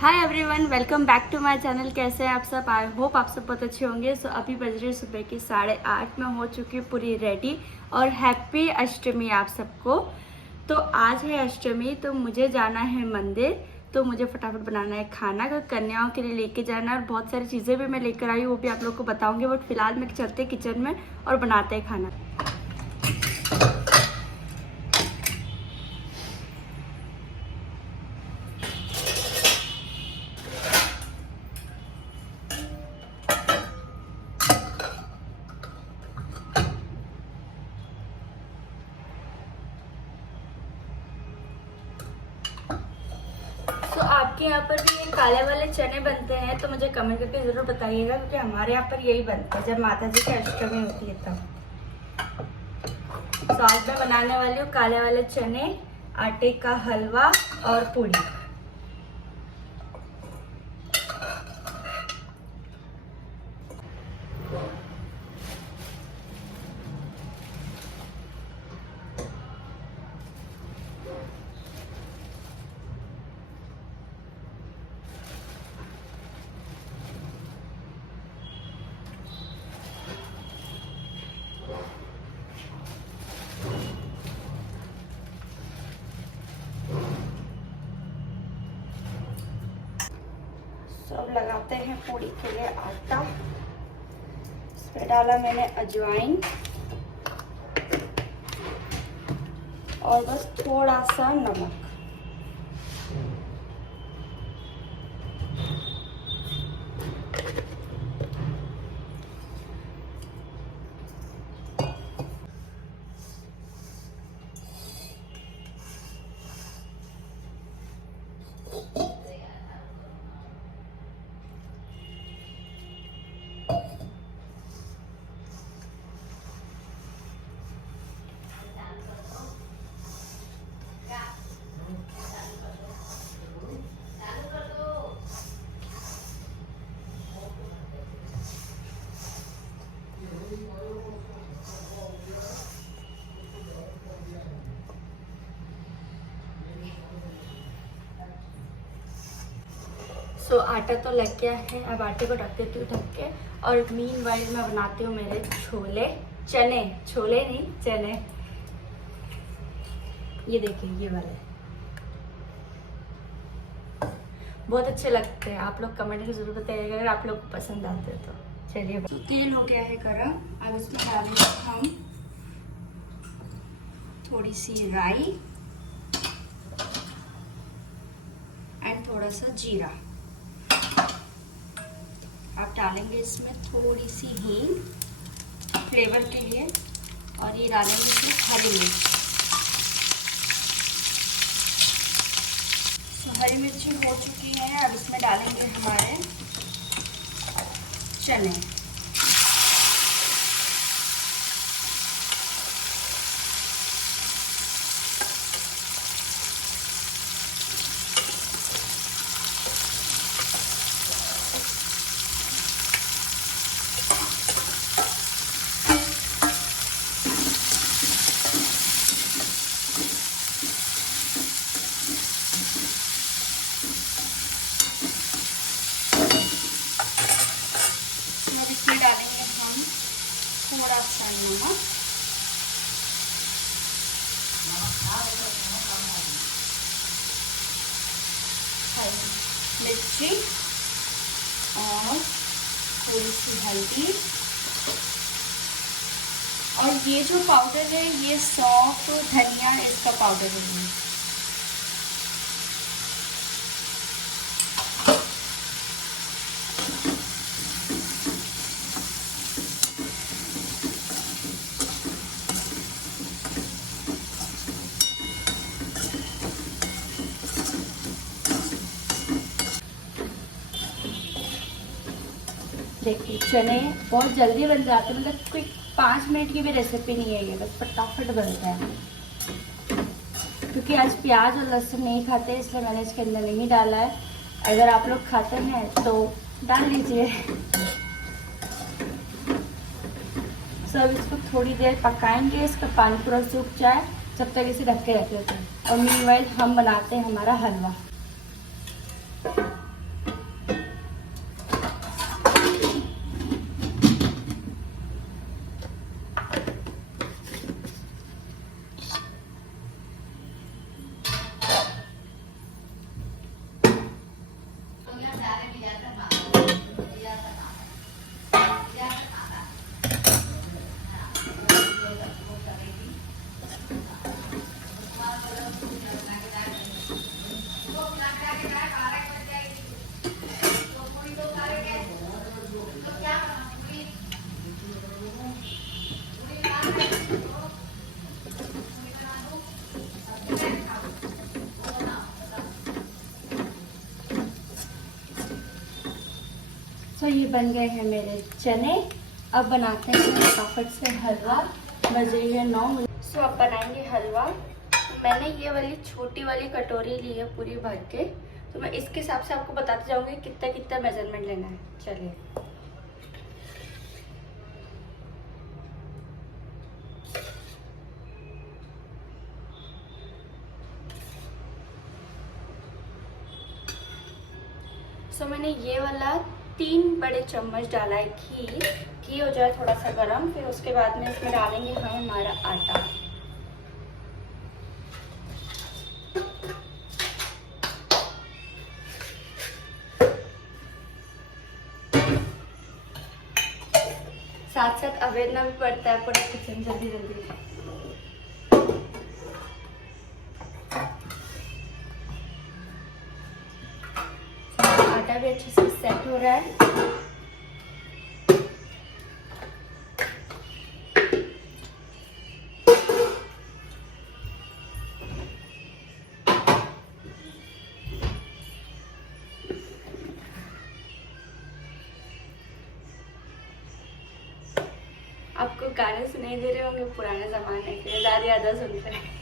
Hi everyone, welcome back to my channel. कैसे हैं आप सब? आई होप आप सब बहुत अच्छे होंगे। सो अभी बज रही सुबह की 8:30 में हो चुकी है पूरी रेडी। और हैप्पी अष्टमी आप सबको। तो आज है अष्टमी, तो मुझे जाना है मंदिर। तो मुझे फटाफट बनाना है खाना, कन्याओं के लिए लेके जाना है। और बहुत सारी चीज़ें भी मैं लेकर आई हूँ, वो भी आप लोग को बताऊँगी। बट फिलहाल मैं चलते किचन में और बनाते हैं खाना। तो आपके यहाँ पर भी ये काले वाले चने बनते हैं तो मुझे कमेंट करके ज़रूर बताइएगा, क्योंकि हमारे यहाँ पर यही बनता है जब माता जी की अष्टमी होती है तब। तो आज मैं बनाने वाली हूँ काले वाले चने, आटे का हलवा और पूड़ी। अब लगाते हैं पूड़ी के लिए आटा। इसमें डाला मैंने अजवाइन और बस थोड़ा सा नमक। तो आटा तो लग गया है, अब आटे को ढक देती हूँ ढक के। और मीनवाइल मैं बनाती हूँ मेरे चने, छोले नहीं चने। ये देखिए, ये वाले बहुत अच्छे लगते हैं। आप लोग कमेंट में जरूर बताइएगा अगर आप लोग को पसंद आते हैं तो। चलिए, तो तेल हो गया है गरम। अब इसमें डालेंगे हम थोड़ी सी राई एंड थोड़ा सा जीरा। आप डालेंगे इसमें थोड़ी सी हींग फ्लेवर के लिए, और ये डालेंगे इसमें हरी मिर्च। तो हरी मिर्ची हो चुकी है। अब इसमें डालेंगे हमारे चने। इसमें डालेंगे हम थोड़ा सा नमक, मिर्ची और थोड़ी सी हल्दी। और ये जो पाउडर है ये सौंफ धनिया इसका पाउडर है। देखिए, चने बहुत जल्दी बन जाते हैं, मतलब कोई 5 मिनट की भी रेसिपी नहीं है ये, बस फटाफट बनता है। क्योंकि आज प्याज और लहसुन नहीं खाते इसलिए मैंने इसके अंदर नहीं डाला है। अगर आप लोग खाते हैं तो डाल लीजिए। सब इसको थोड़ी देर पकाएंगे, इसका पानी पूरा सूख जाए, जब तक इसे ढक के रख लेते हैं। और मीनवाइल हम बनाते हैं हमारा हलवा। ये बन गए हैं मेरे चने। अब बनाते हैं फटाफट से हलवा। बज रही है 9। अब बनाएंगे हलवा। मैंने ये वाली छोटी वाली कटोरी ली है पूरी भर के, तो मैं इसके हिसाब से आपको बताते जाऊंगी कितना कितना मेजरमेंट लेना है। चलिए। मैंने ये वाला 3 बड़े चम्मच डाला है घी हो जाए थोड़ा सा गरम, फिर उसके बाद में इसमें डालेंगे हम हमारा आटा। साथ साथ अवेदना भी पड़ता है पूरा किचन जल्दी जल्दी। आटा भी अच्छे से सेट हो रहा है। आपको गाने सुनाई दे रहे होंगे पुराने जमाने के, दादा सुन रहे हैं।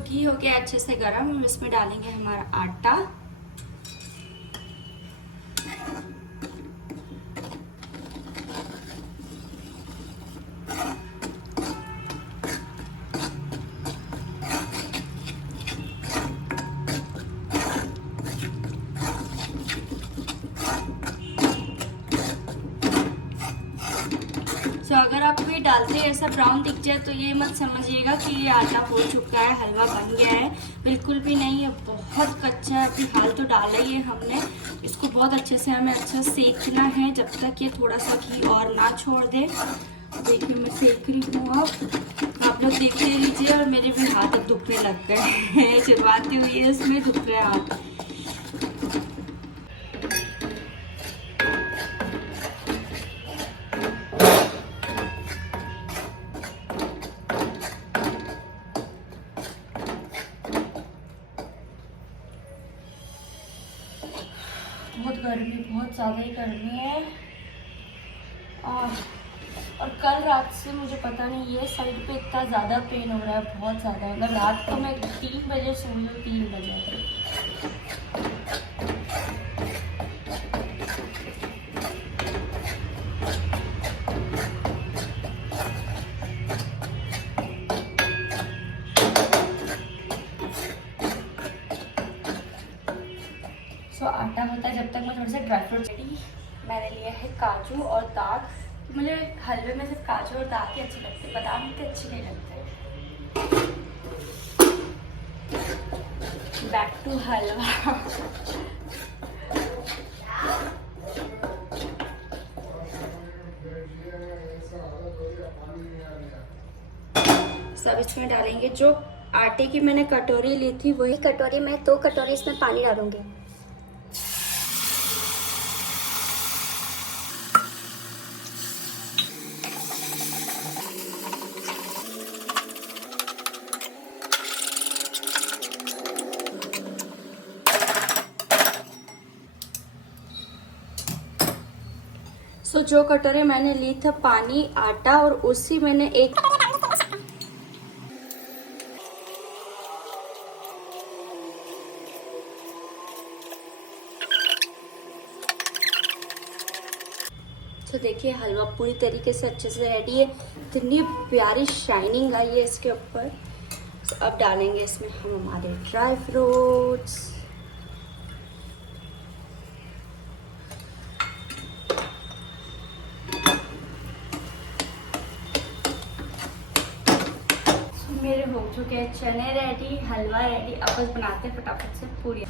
घी हो गया अच्छे से गरम। हम इसमें डालेंगे हमारा आटा। अगर आपको ये डालते ही ऐसा ब्राउन दिख जाए तो ये मत समझिएगा कि ये आटा हो चुका है, हलवा बन गया है। बिल्कुल भी नहीं, है बहुत कच्चा है। अभी हाल तो डाला ही है हमने। इसको बहुत अच्छे से हमें अच्छा सेकना है जब तक ये थोड़ा सा घी और ना छोड़ दे। देखिए मैं सेक रही हूँ। अब आप लोग देख ले लीजिए। और मेरे भी हाथ अब दुखने लग गए हैं। शुरुआती हुई है इसमें दुख रहे हाथ। बहुत ज़्यादा ही गर्मी है। और कल रात से मुझे पता नहीं ये साइड पे इतना ज़्यादा पेन हो रहा है, बहुत ज़्यादा। मतलब रात को मैं 3 बजे सोई हूँ, 3 बजे। आटा होता है जब तक मैं थोड़ा सा ड्राई फ्रूट। मैंने लिया है काजू और दाग। मुझे हलवे में सिर्फ काजू और दाग ही अच्छे लगते, बादाम के अच्छे नहीं लगते। बैक टू हलवा। सब इसमें डालेंगे। जो आटे की मैंने कटोरी ली थी वही कटोरी में 2 कटोरी इसमें पानी डालूंगी। जो कटोरे मैंने ली था पानी आटा, और उसी मैंने एक देखिए हलवा पूरी तरीके से अच्छे से रेडी है। इतनी प्यारी शाइनिंग आई है इसके ऊपर। अब डालेंगे इसमें हम हमारे ड्राई फ्रूट्स। मेरे हो चुके हैं चने रेडी, हलवा रेडी। अब बस बनाते हैं फटाफट से पूरी।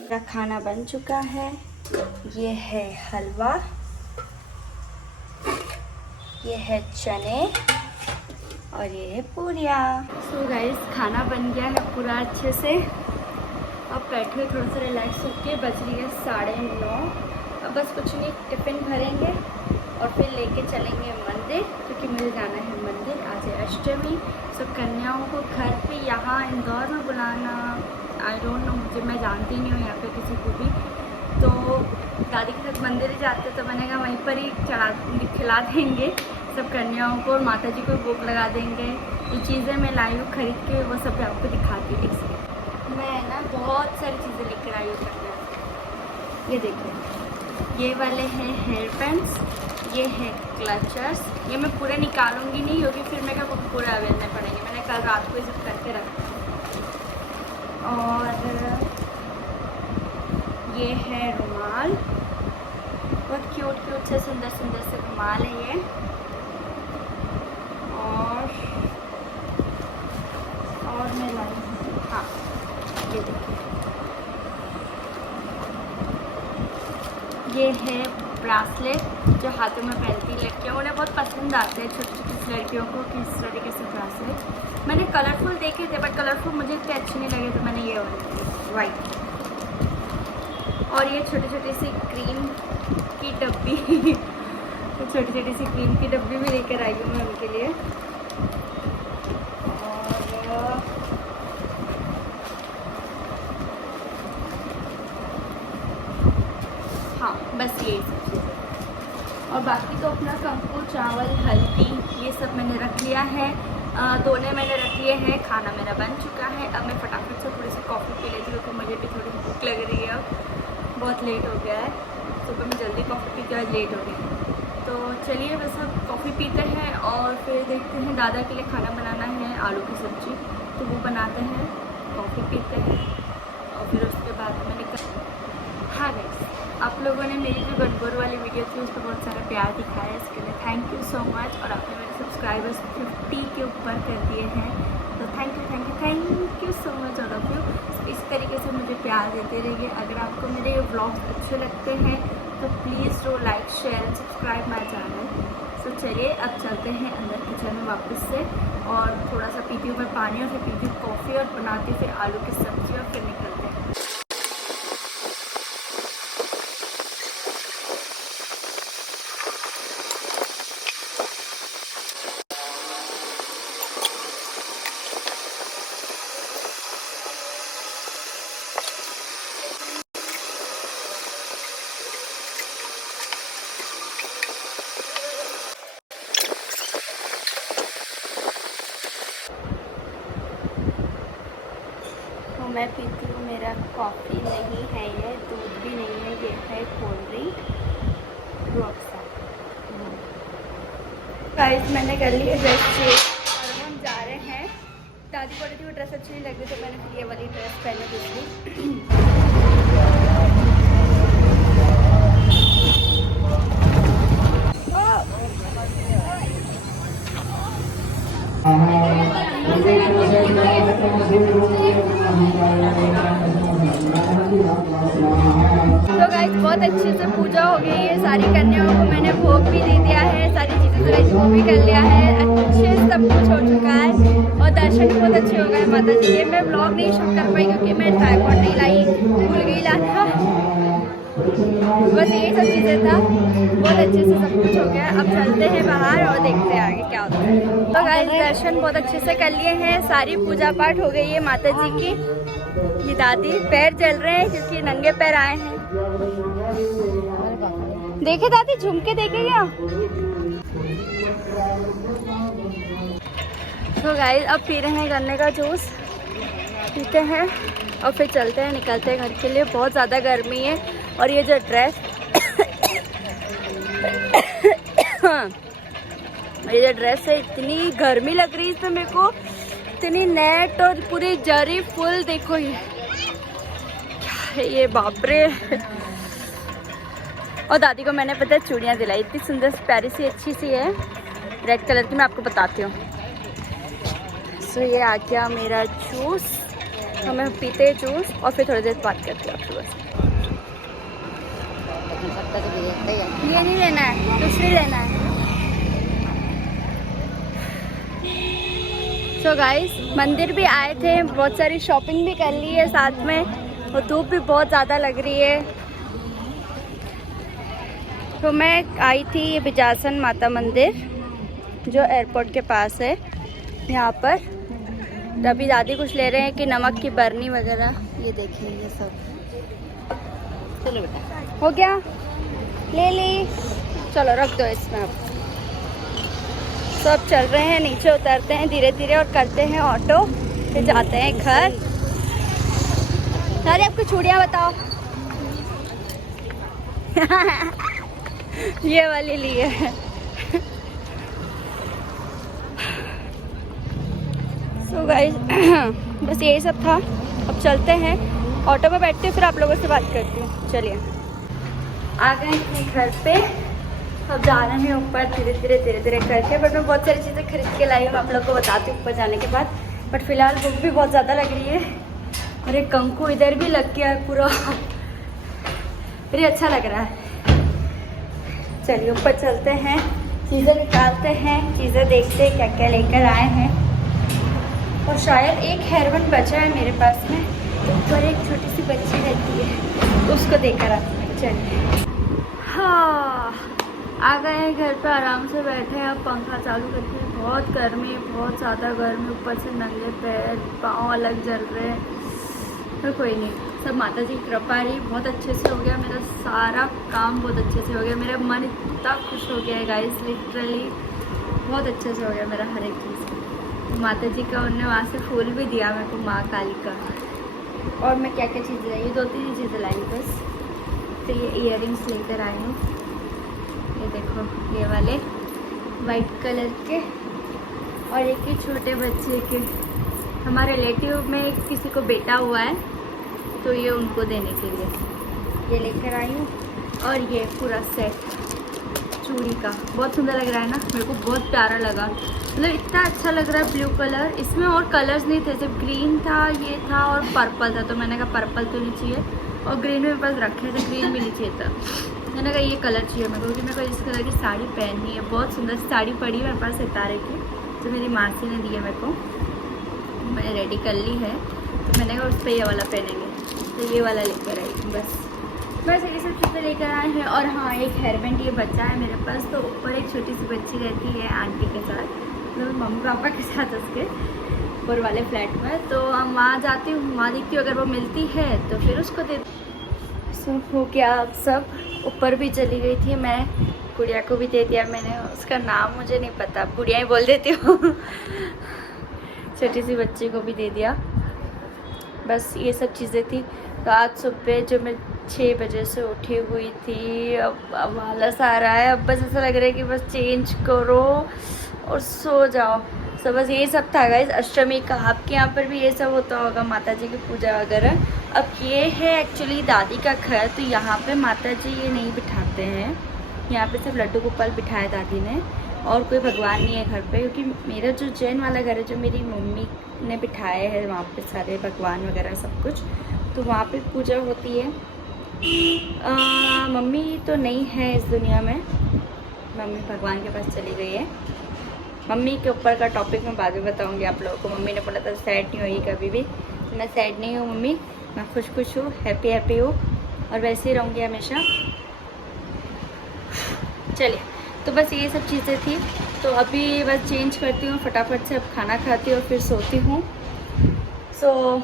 मेरा खाना बन चुका है। ये है हलवा, ये है चने और ये है पूरिया। सो गाइस खाना बन गया है पूरा अच्छे से। अब बैठे थोड़ा सा रिलैक्स होके, बज रही है 9:30। अब बस कुछ नहीं, टिफ़िन भरेंगे और फिर लेके चलेंगे मंदिर, क्योंकि मुझे जाना है मंदिर। आज है अष्टमी। सो कन्याओं को घर पे यहाँ इंदौर में बुलाना, आई डोंट नो, मुझे, मैं जानती नहीं हूँ यहाँ पे किसी को भी। तो दादी के साथ मंदिर ही जाते, तो मैंने कहा वहीं पर ही खिला देंगे सब कन्याओं को, और माता जी को भोग लगा देंगे। जो चीज़ें मैं लाई हूँ खरीद के, वो सब आपको दिखाती हूँ। इसलिए मैं ना बहुत सारी चीज़ें लेकर आई हूँ करने। ये देखिए, ये वाले हैं हेयर बैंड्स, ये है क्लचर्स। ये मैं पूरे निकालूंगी नहीं, क्योंकि फिर मेरे को पूरे अवेलने पड़ेंगे। मैंने कल रात को ये सब करके रखा। और ये है रुमाल, बहुत क्यूट क्यूट से सुंदर सुंदर से रुमाल है ये। और मैं लाई हूँ, हाँ ये देखिए, ये है ब्रासलेट जो हाथों में पहनती लड़कियों, उन्हें बहुत पसंद आते हैं छोटी छोटी लड़कियों को कि इस तरीके से ब्रासलेट। मैंने कलरफुल देखे थे, बट कलरफुल मुझे इतने अच्छे नहीं लगे, तो मैंने ये वाइट। और ये छोटी छोटी सी क्रीम की डब्बी तो छोटी छोटी सी क्रीम की डब्बी भी लेकर आई हूँ मैं उनके लिए। और हाँ बस यही सब चीज़ें। और बाकी तो अपना कंकु, चावल, हल्दी, ये सब मैंने रख लिया है। दोने मैंने रख लिए हैं। खाना मेरा बन चुका है। अब मैं फटाफट से थोड़ी सी कॉफ़ी पी लेती हूँ, क्योंकि मुझे भी थोड़ी भूख लग रही है। अब बहुत लेट हो गया है, सुबह मैं जल्दी कॉफ़ी पी के आज लेट हो गई। तो चलिए बस अब कॉफ़ी पीते हैं और फिर देखते हैं। दादा के लिए खाना बनाना है, आलू की सब्ज़ी, तो वो बनाते हैं, कॉफ़ी पीते हैं, और फिर उसके बाद मैंने हाँ गाइस, आप लोगों ने मेरी जो गणगौर वाली वीडियो थी उस पर बहुत सारा प्यार दिखाया, इसके लिए थैंक यू सो मच। और आपने मेरे सब्सक्राइबर्स 50 के ऊपर कर दिए हैं, तो thank you so much all of you. इस तरीके से मुझे प्यार देते रहिए। अगर आपको मेरे ये व्लॉग्स अच्छे लगते हैं तो please do like, share and subscribe my channel. तो चलिए अब चलते हैं अंदर किचन में वापस से, और थोड़ा सा पीती हूँ मैं पानी, और फिर पीती हूँ कॉफ़ी, और बनाती हूँ फिर आलू की सब्ज़ी, और फिर निकलते हैं। मैं पीती हूँ, मेरा कॉफ़ी नहीं है ये, दूध भी नहीं है, ये है कोल्ड ड्रिंक रूअफ़ज़ा। गाइस मैंने कर ली है ड्रेस चेंज और हम जा रहे हैं। दादी बोली थी वो ड्रेस अच्छी नहीं लग रही, तो मैंने फिर ये वाली ड्रेस पहने दूसरी। तो गाइस बहुत अच्छे से पूजा हो गई है। सारी कन्याओं को मैंने भोग भी दे दिया है, सारी चीज़ें वो भी कर लिया है, अच्छे सब कुछ हो चुका है, और दर्शन भी बहुत अच्छे हो गए माता जी के। मैं व्लॉग नहीं शूट कर पाई क्योंकि मैं ट्राइपॉड नहीं लाई, भूल गई लाना। बस यही सब चीज़ें था, बहुत अच्छे से सब कुछ हो गया। अब चलते हैं बाहर और देखते हैं आगे क्या होता है। तो गाइस दर्शन बहुत अच्छे से कर लिए हैं, सारी पूजा पाठ हो गई है माता जी की। ये दादी पैर जल रहे हैं क्योंकि नंगे पैर आए हैं। देखे दादी, झूम के देखे क्या? तो गाइस अब पी रहे हैं गन्ने का जूस, पीते हैं और फिर चलते हैं, निकलते हैं घर के लिए। बहुत ज़्यादा गर्मी है, और ये जो ड्रेस ये जो ड्रेस है, इतनी गर्मी लग रही है इसमें मेरे को, इतनी नेट और पूरी जरी फुल। देखो ये क्या है ये, बाप रे। और दादी को मैंने पता है चूड़ियाँ दिलाई, इतनी सुंदर प्यारी सी अच्छी सी है, रेड कलर की। मैं आपको बताती हूँ। सो ये आ गया मेरा जूस, हमें पीते जूस और फिर थोड़ी देर बात करते हैं आपके बस। ये नहीं लेना है, दूसरी लेना है। सो गाइस मंदिर भी आए थे, बहुत सारी शॉपिंग भी कर ली है साथ में, और धूप भी बहुत ज़्यादा लग रही है। तो मैं आई थी बिजासन माता मंदिर जो एयरपोर्ट के पास है यहाँ पर। अभी दादी कुछ ले रहे हैं कि नमक की बरनी वगैरह, ये देखिए ये सब। चलो बेटा हो गया, ले ली, चलो रख दो इसमें। अब सब चल रहे हैं, नीचे उतरते हैं धीरे धीरे और करते हैं ऑटो, फिर जाते हैं घर। अरे आपको चूड़ियाँ बताओ। ये वाली ली है। सो गाइस बस यही सब था। अब चलते हैं, ऑटो में बैठते हैं, फिर आप लोगों से बात करती हूँ। चलिए आ गए हैं घर पे, अब जा रहे हैं ऊपर धीरे धीरे करके। बट मैं बहुत सारी चीज़ें खरीद के लाई हूँ, आप लोग को बताती हूँ ऊपर जाने के बाद। बट फिलहाल भूख भी बहुत ज़्यादा लग रही है, और एक कंकु इधर भी लग गया है पूरा, फिर अच्छा लग रहा है। चलिए ऊपर चलते हैं, चीज़ें निकालते हैं, चीज़ें देखते हैं क्या क्या लेकर आए हैं। और शायद एक हेयरबैंड बचा है मेरे पास में, ऊपर एक छोटी सी बच्ची रहती है, उसको देकर आते हैं। चलिए हाँ आ गए हैं घर पे, आराम से बैठे हैं। अब पंखा चालू करके, बहुत गर्मी, बहुत ज़्यादा गर्मी, ऊपर से नंगे पैर, पाँव अलग जल रहे हैं। तो कोई नहीं, सब माता जी की कृपा रही, बहुत अच्छे से हो गया मेरा सारा काम, बहुत अच्छे से हो गया। मेरा मन इतना खुश हो गया है गाइस, लिटरली बहुत अच्छे से हो गया मेरा हर एक चीज़। माता जी का उन्होंने वहाँ से फूल भी दिया मेरे को, माँ काली का। और मैं क्या क्या चीज़ें लाई, 2-3 चीज़ें लाई बस। तो ये इयररिंग्स लेकर आई हूँ, ये देखो ये वाले वाइट कलर के, और एक ही छोटे बच्चे के। हमारे रिलेटिव में किसी को बेटा हुआ है, तो ये उनको देने के लिए ये लेकर आई हूँ। और ये पूरा सेट चूड़ी का बहुत सुंदर लग रहा है ना, मेरे को बहुत प्यारा लगा, मतलब इतना अच्छा लग रहा है। ब्लू कलर, इसमें और कलर्स नहीं थे, सिर्फ ग्रीन था, ये था और पर्पल था। तो मैंने कहा पर्पल तो नहीं चाहिए, और ग्रीन मेरे पास रखे थे, ग्रीन भी नहीं चाहिए था। मैंने कहा ये कलर चाहिए मेरे को, क्योंकि मेरे को इस कलर की साड़ी पहननी है। बहुत सुंदर साड़ी पड़ी है मेरे पास सितारे की, जो मेरी मासी ने दी है मेरे को, मैंने रेडी कर ली है। तो मैंने कहा उस पर ये वाला पहनेंगे, तो ये वाला लेकर आई बस ये सब चीज़ें लेकर आए हैं। और हाँ एक हेयरबैंड ये बच्चा है मेरे पास, तो ऊपर एक छोटी सी बच्ची रहती है आंटी के साथ, मतलब मम्मी पापा के साथ उसके ऊपर वाले फ्लैट में। तो हम वहाँ जाती हूँ, वहाँ देखती हूँ, अगर वो मिलती है तो फिर उसको दे। सब हो गया, अब सब ऊपर भी चली गई थी मैं, गुड़िया को भी दे दिया मैंने, उसका नाम मुझे नहीं पता, गुड़िया ही बोल देती हूँ। छोटी सी बच्ची को भी दे दिया। बस ये सब चीज़ें थी। तो आज सुबह जो मैं 6 बजे से उठी हुई थी, अब आलस आ रहा है, अब बस ऐसा लग रहा है कि बस चेंज करो और सो जाओ। तो बस यही सब था गाइस अष्टमी का। आपके यहाँ पर भी ये सब होता होगा, माता जी की पूजा वगैरह। अब ये है एक्चुअली दादी का घर, तो यहाँ पे माता जी ये नहीं बिठाते हैं, यहाँ पे सिर्फ लड्डू गोपाल बिठाया दादी ने, और कोई भगवान नहीं है घर पे। क्योंकि मेरा जो जैन वाला घर है, जो मेरी मम्मी ने बिठाए हैं, वहाँ पे सारे भगवान वगैरह सब कुछ, तो वहाँ पे पूजा होती है। मम्मी तो नहीं है इस दुनिया में, मम्मी भगवान के पास चली गई है। मम्मी के ऊपर का टॉपिक मैं बाद में बताऊंगी आप लोगों को। मम्मी ने बोला था सैड नहीं होगी कभी भी, तो मैं सैड नहीं हूँ मम्मी, मैं खुश हूँ, हैप्पी हूँ, और वैसे ही रहूँगी हमेशा। चलिए, तो बस ये सब चीज़ें थी। तो अभी बस चेंज करती हूँ फटाफट से, अब खाना खाती हूँ और फिर सोती हूँ। सो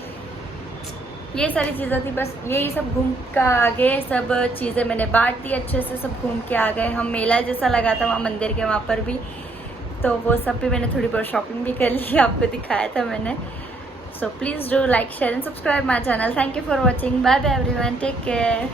ये सारी चीज़ें थी, बस यही सब घूम का आगे सब चीज़ें मैंने बांट दी अच्छे से, सब घूम के आ गए हम। मेला जैसा लगा था वहाँ मंदिर के वहाँ पर भी, तो वो सब भी मैंने थोड़ी बहुत शॉपिंग भी कर ली, आपको दिखाया था मैंने। So please do like share and subscribe my channel. Thank you for watching, bye bye everyone, take care.